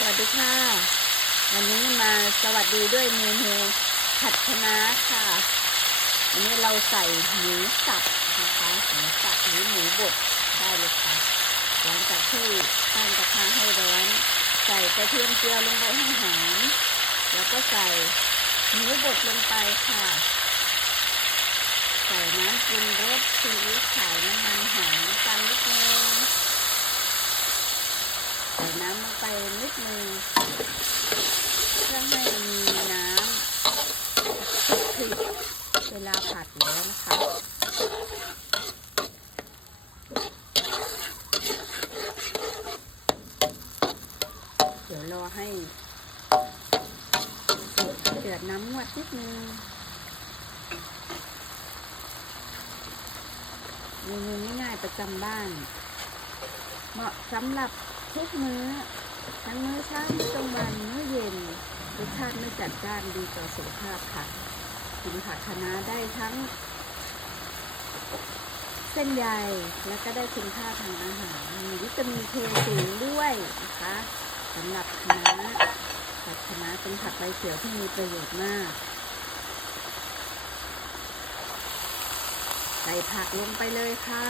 สวัสดีค่ะ วันนี้มาสวัสดีด้วยเมนูผัดคะน้าค่ะ วันนี้เราใส่หมูสับนะคะหมูสับหรือหมูบดได้เลยค่ะ หลังจากที่ตั้งกระทะให้ร้อนใส่กระเทียมเจียวลงไปให้หอมแล้วก็ใส่หมูบดลงไปค่ะ ใส่น้ำปรุงรสซีอิ๊วขาวน้ำมันหอมน้ำตาลนิดนึง น้ำลงไปนิดนึงเพื่อให้มีน้ำคลุกเวลาผัดแล้วนะคะเดี๋ยวรอให้เดือดน้ำงวดนิดนึงเมนูง่ายๆประจำบ้าน เหมาะสำหรับ ทุกมื้อ ทั้งมื้อเช้ามื้อกลางวันมื้อเย็นรสชาติไม่จัดจ้านดีต่อสุขภาพค่ะกินผักคะน้าได้ทั้ง เส้นใยและก็ได้คุณค่าทางอาหารมีวิตามินเคสูงด้วยนะคะสำหรับคะน้าผักคะน้าเป็นผักใบเขียวที่มีประโยชน์มากใส่ผักลงไปเลยค่ะ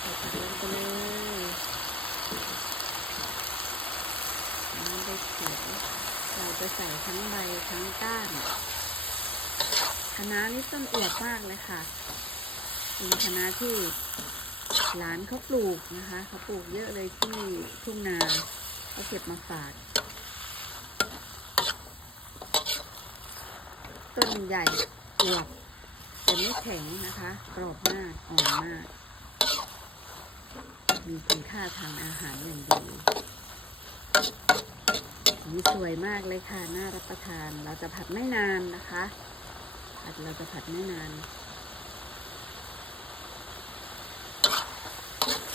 ใส่ผักลงไปเลย เขียวเราจะใส่ทั้งใบทั้งก้านคณะนี่ต้นอวบมากเลยค่ะเป็นคณะที่หลานเขาปลูกนะคะเขาปลูกเยอะเลยที่ทุ่งนาเขาเก็บมาฝากต้นใหญ่อวบแต่ไม่แข็งนะคะ กรอบมากอ่อนมาก มีคุณค่าทางอาหารอย่างดี นี่สวยมากเลยค่ะ น่ารับประทาน เราจะผัดไม่นานนะคะ ผัดเราจะผัดไม่นาน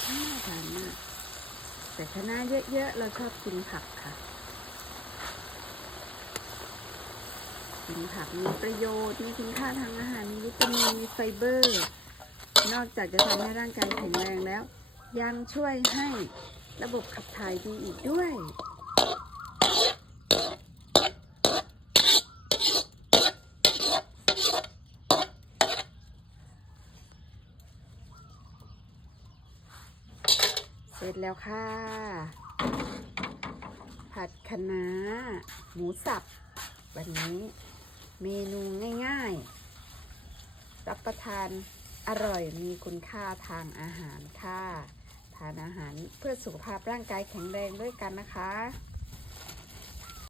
น่าทานมาก แต่ถ้าหน้าเยอะๆ เราชอบกินผักค่ะ กินผักมีประโยชน์ มีคุณค่าทางอาหาร มีวิตามิน มีไฟเบอร์ นอกจากจะทำให้ร่างกายแข็งแรงแล้ว ยังช่วยให้ระบบขับถ่ายดีอีกด้วย ร็จแล้วค่ะ ผัดคะน้า หมูสับวันนี้เมนูง่ายๆ รับประทานอร่อยมีคุณค่าทางอาหารค่ะ ทานอาหารเพื่อสุขภาพร่างกายแข็งแรงด้วยกันนะคะ